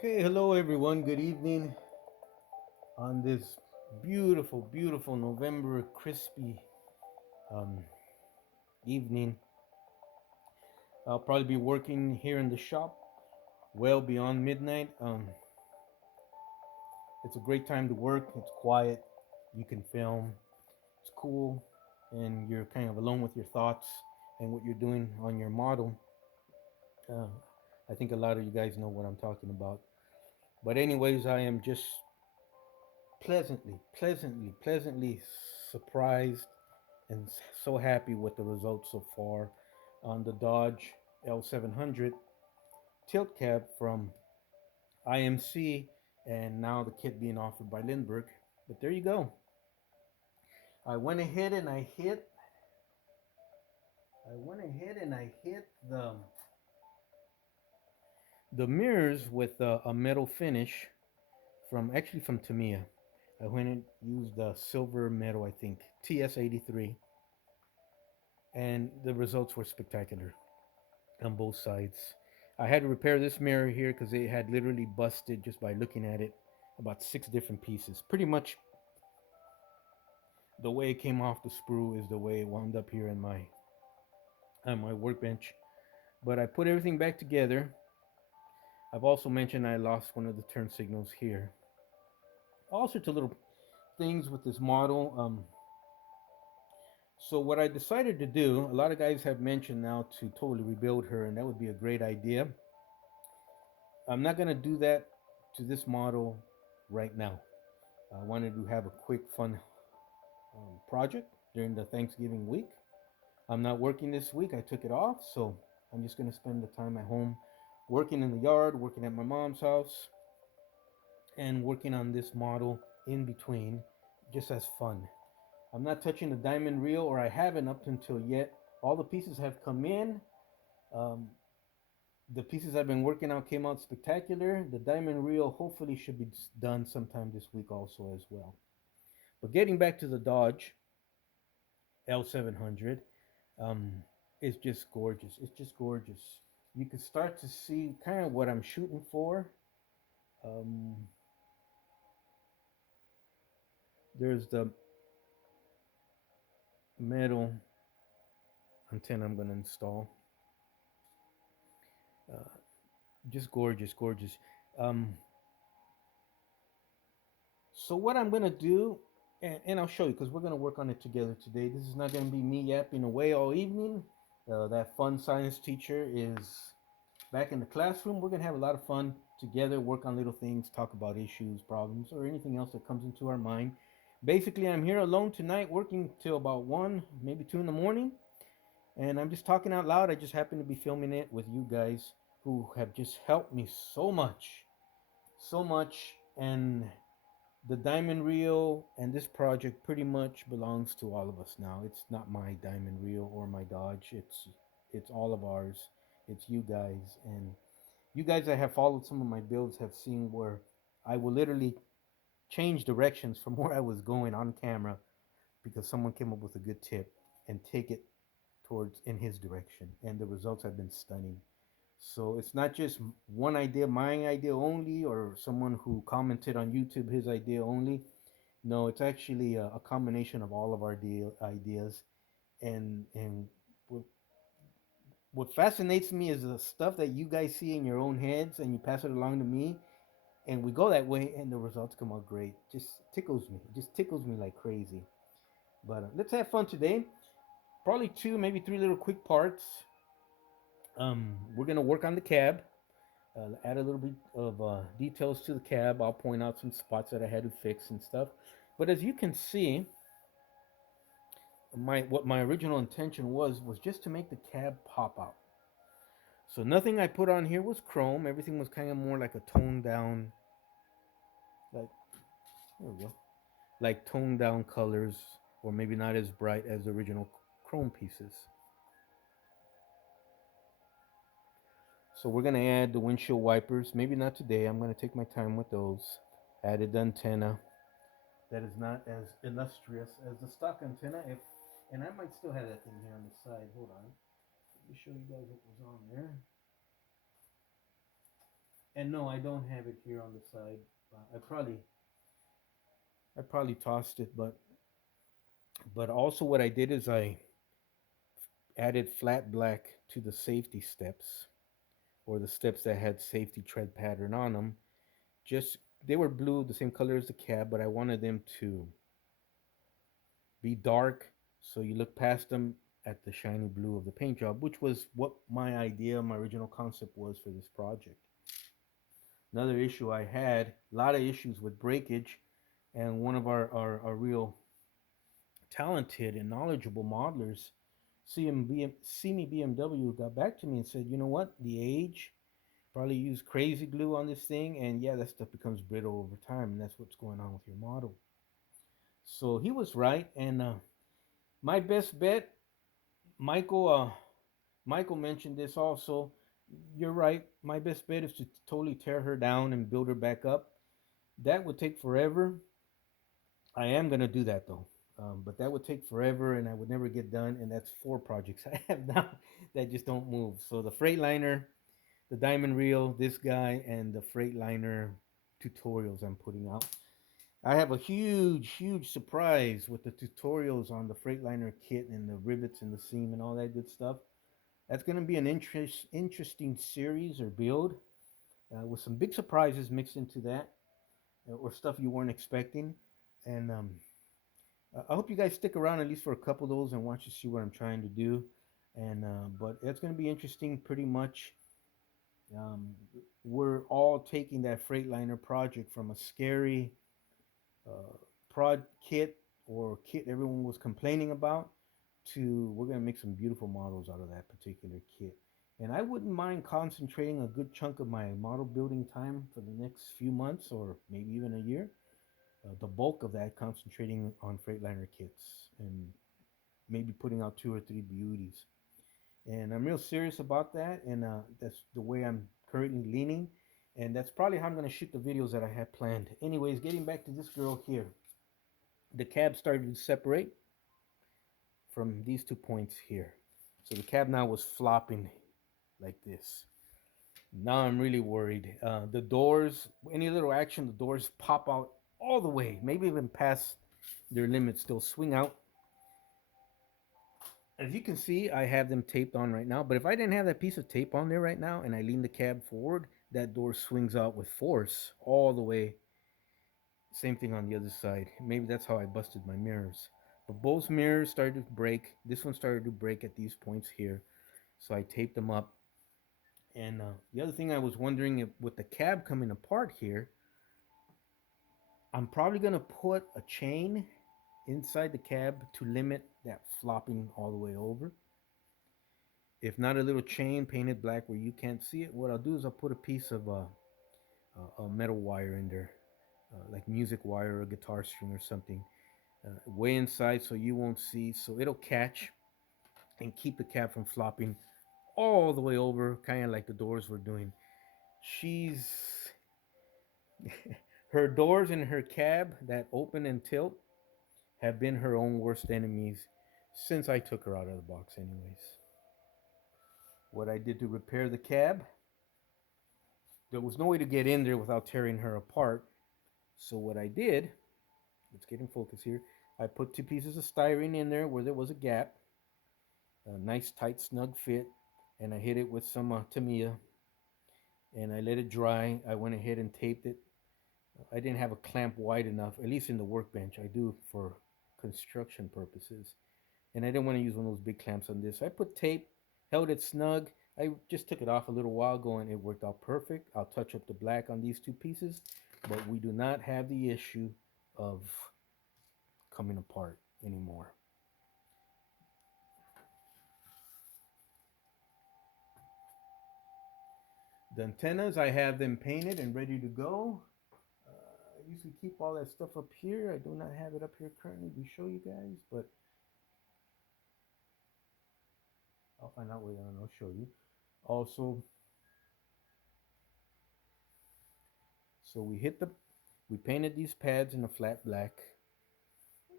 Okay, hello everyone. Good evening on this beautiful, beautiful November crispy um, evening. I'll probably be working here in the shop well beyond midnight. It's a great time to work. It's quiet. You can film. It's cool, and you're kind of alone with your thoughts and what you're doing on your model. Uh, I think a lot of you guys know what I'm talking about. But anyways, I am just pleasantly surprised and so happy with the results so far on the Dodge L700 tilt cab from IMC, and now the kit being offered by Lindbergh. But there you go. I went ahead and I hit the mirrors with a metal finish from Tamiya. I went and used the silver metal, I think TS83, and the results were spectacular on both sides. I had to repair this mirror here because it had literally busted just by looking at it, about 6 different pieces. Pretty much the way it came off the sprue is the way it wound up here in my on my workbench. But I put everything back together. I've also mentioned I lost one of the turn signals here. All sorts of little things with this model. So what I decided to do, a lot of guys have mentioned now to totally rebuild her, and that would be a great idea. I'm not gonna do that to this model right now. I wanted to have a quick, fun project during the Thanksgiving week. I'm not working this week. I took it off, so I'm just gonna spend the time at home, working in the yard, working at my mom's house, and working on this model in between, just as fun. I'm not touching the diamond reel, or I haven't up until yet. All the pieces have come in. Um, the pieces I've been working on came out spectacular. The diamond reel hopefully should be done sometime this week also as well. But getting back to the Dodge L700, um, it's just gorgeous. It's just gorgeous. You can start to see kind of what I'm shooting for. Um, there's the metal antenna I'm going to install. Uh, just gorgeous, gorgeous. Um, so what I'm going to do, and I'll show you because we're going to work on it together today. This is not going to be me yapping away all evening. That fun science teacher is back in the classroom. We're going to have a lot of fun together, work on little things, talk about issues, problems, or anything else that comes into our mind. Basically, I'm here alone tonight, working till about 1, maybe 2 in the morning, and I'm just talking out loud. I just happen to be filming it with you guys who have just helped me so much, so much. And the diamond reel and this project pretty much belongs to all of us now. It's not my diamond reel or my Dodge. It's all of ours. It's you guys, and you guys that have followed some of my builds have seen where I will literally change directions from where I was going on camera because someone came up with a good tip and take it towards in his direction, and the results have been stunning. So it's not just one idea, my idea only, or someone who commented on YouTube his idea only. No, it's actually a combination of all of our ideas. And what, what fascinates me is the stuff that you guys see in your own heads and you pass it along to me, and we go that way, and the results come out great. Just tickles me. It just tickles me like crazy. But let's have fun today. Probably 2, maybe 3 little quick parts. We're gonna work on the cab. Add a little bit of details to the cab. I'll point out some spots that I had to fix and stuff. But as you can see, my original intention was just to make the cab pop out. So nothing I put on here was chrome. Everything was kind of more like a toned down, like there we go, like toned down colors, or maybe not as bright as the original chrome pieces. So we're gonna add the windshield wipers. Maybe not today. I'm gonna take my time with those. Added the antenna. That is not as illustrious as the stock antenna. If and I might still have that thing here on the side. Hold on. Let me show you guys what was on there. And no, I don't have it here on the side. I probably tossed it, but also what I did is I added flat black to the safety steps, or the steps that had safety tread pattern on them. Just they were blue, the same color as the cab, but I wanted them to be dark, so you look past them at the shiny blue of the paint job, which was what my idea, my original concept was for this project. Another issue I had, a lot of issues with breakage, and one of our real talented and knowledgeable modelers, see me BMW, got back to me and said, you know what, the age, probably use crazy glue on this thing, and yeah, that stuff becomes brittle over time, and that's what's going on with your model. So he was right, and my best bet, Michael. Michael mentioned this also. You're right. My best bet is to totally tear her down and build her back up. That would take forever. I am gonna do that though, but that would take forever, and I would never get done. And that's 4 projects I have now that just don't move. So the Freightliner, the Diamond Reel, this guy, and the Freightliner tutorials I'm putting out. I have a huge, huge surprise with the tutorials on the Freightliner kit and the rivets and the seam and all that good stuff. That's going to be an interesting series or build with some big surprises mixed into that, or stuff you weren't expecting. And I hope you guys stick around at least for a couple of those and watch to see what I'm trying to do. And but it's going to be interesting. Pretty much, um, we're all taking that Freightliner project from a scary uh, prod kit or kit everyone was complaining about to we're going to make some beautiful models out of that particular kit. And I wouldn't mind concentrating a good chunk of my model building time for the next few months or maybe even a year. The bulk of that concentrating on Freightliner kits and maybe putting out 2 or 3 beauties. And I'm real serious about that. And that's the way I'm currently leaning. And that's probably how I'm going to shoot the videos that I have planned. Anyways, getting back to this girl here. The cab started to separate from these 2 points here. So the cab now was flopping like this. Now I'm really worried. The doors, any little action, the doors pop out all the way, maybe even past their limits, still swing out. As you can see, I have them taped on right now, but if I didn't have that piece of tape on there right now and I lean the cab forward, that door swings out with force all the way. Same thing on the other side. Maybe that's how I busted my mirrors. But both mirrors started to break. This one started to break at these points here. So I taped them up. And the other thing I was wondering, if with the cab coming apart here, I'm probably going to put a chain inside the cab to limit that flopping all the way over. If not a little chain painted black where you can't see it, what I'll do is I'll put a piece of a metal wire in there, like music wire or a guitar string or something, way inside so you won't see. So it'll catch and keep the cab from flopping all the way over, kind of like the doors were doing. She's her doors and her cab that open and tilt have been her own worst enemies since I took her out of the box, anyways. What I did to repair the cab, there was no way to get in there without tearing her apart. So what I did, let's get in focus here. I put 2 pieces of styrene in there where there was a gap, a nice tight snug fit, and I hit it with some Tamiya, and I let it dry. I went ahead and taped it. I didn't have a clamp wide enough, at least in the workbench. I do for construction purposes. And I didn't want to use one of those big clamps on this. So I put tape, held it snug. I just took it off a little while ago and it worked out perfect. I'll touch up the black on these 2 pieces, but we do not have the issue of coming apart anymore. The antennas, I have them painted and ready to go. I usually keep all that stuff up here. I do not have it up here currently to show you guys, but I'll find out later and I'll show you. Also, so we painted these pads in a flat black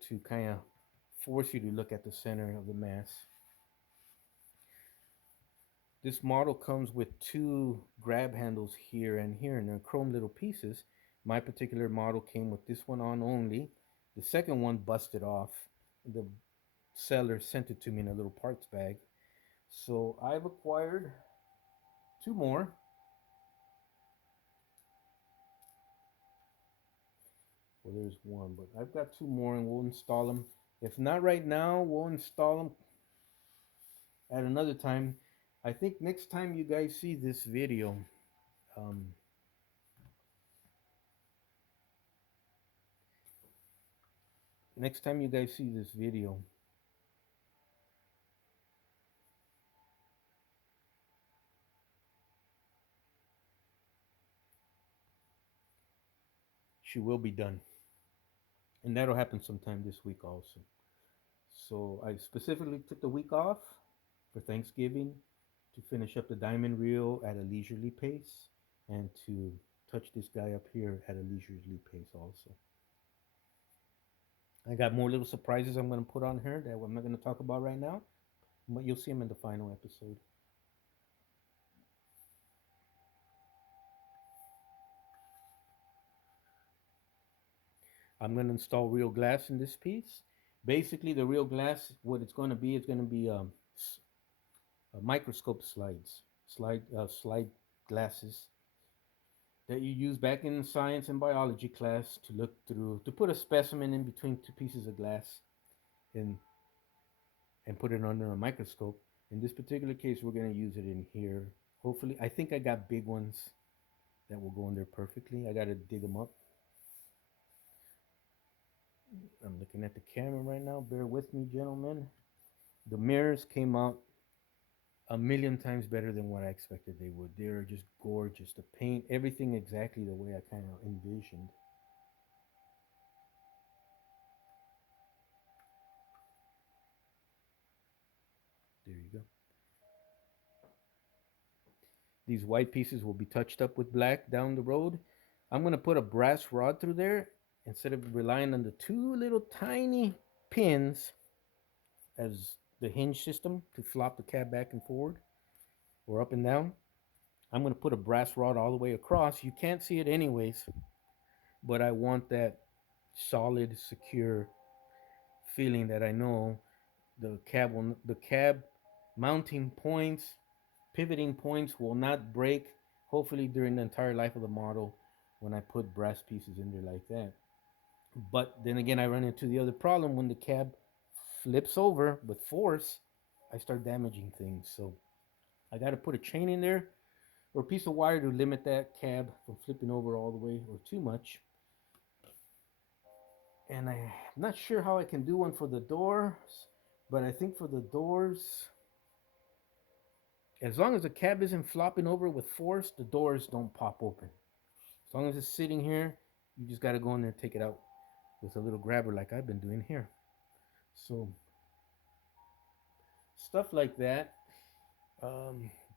to kind of force you to look at the center of the mass. This model comes with two grab handles here and here, and they're chrome little pieces. My particular model came with this one on only. The second one busted off. The seller sent it to me in a little parts bag. So I've acquired two more. Well, there's one, but I've got two more, and we'll install them. If not right now, we'll install them at another time. I think next time you guys see this video, um, next time you guys see this video, she will be done, and that'll happen sometime this week also. So I specifically took the week off for Thanksgiving to finish up the diamond reel at a leisurely pace and to touch this guy up here at a leisurely pace also. I got more little surprises I'm going to put on here that I'm not going to talk about right now, but you'll see them in the final episode. I'm going to install real glass in this piece. Basically, the real glass, what it's going to be, it's going to be microscope slide glasses that you use back in science and biology class to look through, to put a specimen in between two pieces of glass and put it under a microscope. In this particular case, we're going to use it in here. Hopefully, I think I got big ones that will go in there perfectly. I got to dig them up. I'm looking at the camera right now. Bear with me, gentlemen. The mirrors came out a million times better than what I expected they would. They're just gorgeous. The paint, everything exactly the way I kind of envisioned. There you go. These white pieces will be touched up with black down the road. I'm going to put a brass rod through there instead of relying on the two little tiny pins as the hinge system to flop the cab back and forward or up and down. I'm going to put a brass rod all the way across. You can't see it anyways, but I want that solid, secure feeling that I know the cab mounting points, pivoting points will not break. Hopefully during the entire life of the model, when I put brass pieces in there like that. But then again, I run into the other problem when the cab flips over with force. I start damaging things. So I got to put a chain in there or a piece of wire to limit that cab from flipping over all the way or too much. And I'm not sure how I can do one for the doors, but I think for the doors, as long as the cab isn't flopping over with force, the doors don't pop open. As long as it's sitting here, you just got to go in there and take it out with a little grabber like I've been doing here. So stuff like that.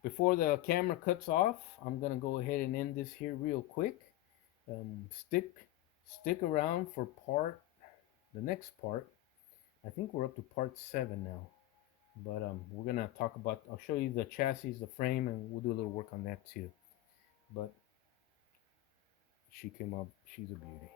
Before the camera cuts off, I'm gonna go ahead and end this here real quick. Stick around for the next part. I think we're up to part 7 now, but we're gonna talk about. I'll show you the chassis, the frame, and we'll do a little work on that too. But she came up. She's a beauty.